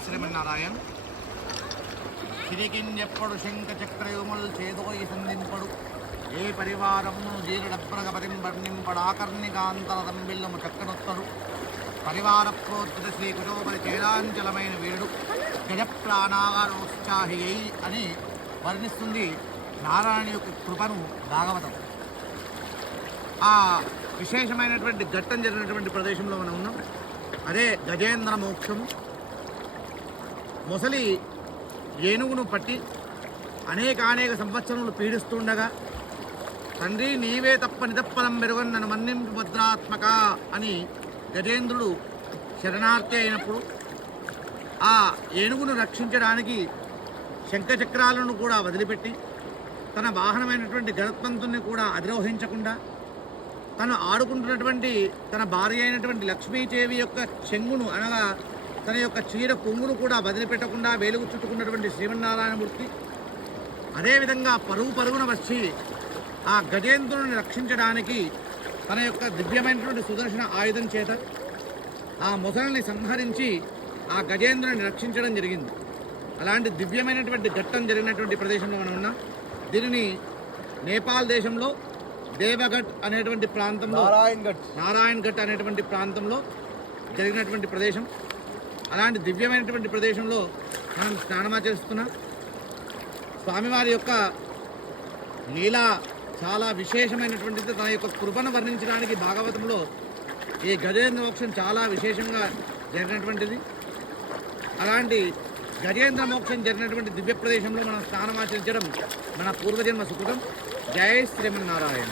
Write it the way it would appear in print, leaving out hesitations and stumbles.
శ్రీమన్నారాయణ చిరికింజెప్పుడు శంఖ చక్రయుముల్ చేదోయి సంధింపడు ఏ పరివారమును జీరుడబ్రగపతిం వర్ణింపడాకర్ణికాంతర తంబిల్లము చక్కనొత్తడు పరివార ప్రోత్త శ్రీ కుజోపరి చేరాంచలమైన వీరుడు గజప్రాణాగారోత్సాహి అని వర్ణిస్తుంది నారాయణ యొక్క కృపను భాగవతం. ఆ విశేషమైనటువంటి ఘట్టం జరిగినటువంటి ప్రదేశంలో మనం ఉన్నాం. అదే గజేంద్ర మోక్షము. మొసలి ఏనుగును పట్టి అనేక సంవత్సరములు పీడిస్తుండగా తండ్రి నీవే తప్ప నితప్పలం మెరుగన్ నన్ను మన్నింపు భద్రాత్మక అని గజేంద్రుడు శరణార్థి అయినప్పుడు ఆ ఏనుగును రక్షించడానికి శంఖచక్రాలను కూడా వదిలిపెట్టి తన వాహనమైనటువంటి గరుత్మంతుని కూడా అధిరోహించకుండా తను ఆడుకుంటున్నటువంటి తన భార్య అయినటువంటి లక్ష్మీదేవి యొక్క చెంగును అనగా తన యొక్క చీర కొంగును కూడా వదిలిపెట్టకుండా వేలుగు చుట్టుకున్నటువంటి శ్రీమన్నారాయణమూర్తి అదేవిధంగా పరుగున వచ్చి ఆ గజేంద్రుని రక్షించడానికి తన యొక్క దివ్యమైనటువంటి సుదర్శన ఆయుధం చేత ఆ మొసలిని సంహరించి ఆ గజేంద్రుని రక్షించడం జరిగింది. అలాంటి దివ్యమైనటువంటి ఘట్టం జరిగినటువంటి ప్రదేశంలో మనం ఉన్నాం. దీనిని నేపాల్ దేశంలో దేవగఢ్ అనేటువంటి ప్రాంతంలో నారాయణ్ ఘట్ అనేటువంటి ప్రాంతంలో జరిగినటువంటి ప్రదేశం. అలాంటి దివ్యమైనటువంటి ప్రదేశంలో మనం స్నానమాచరిస్తున్నాం. స్వామివారి యొక్క లీలా చాలా విశేషమైనటువంటిది. తన యొక్క కృపను వర్ణించడానికి భాగవతంలో ఈ గజేంద్ర మోక్షం చాలా విశేషంగా జరిగినటువంటిది. అలాంటి గజేంద్ర మోక్షం జరిగినటువంటి దివ్య ప్రదేశంలో మనం స్నానమాచరించడం మన పూర్వజన్మ సుకృతం. జై శ్రీమన్నారాయణ.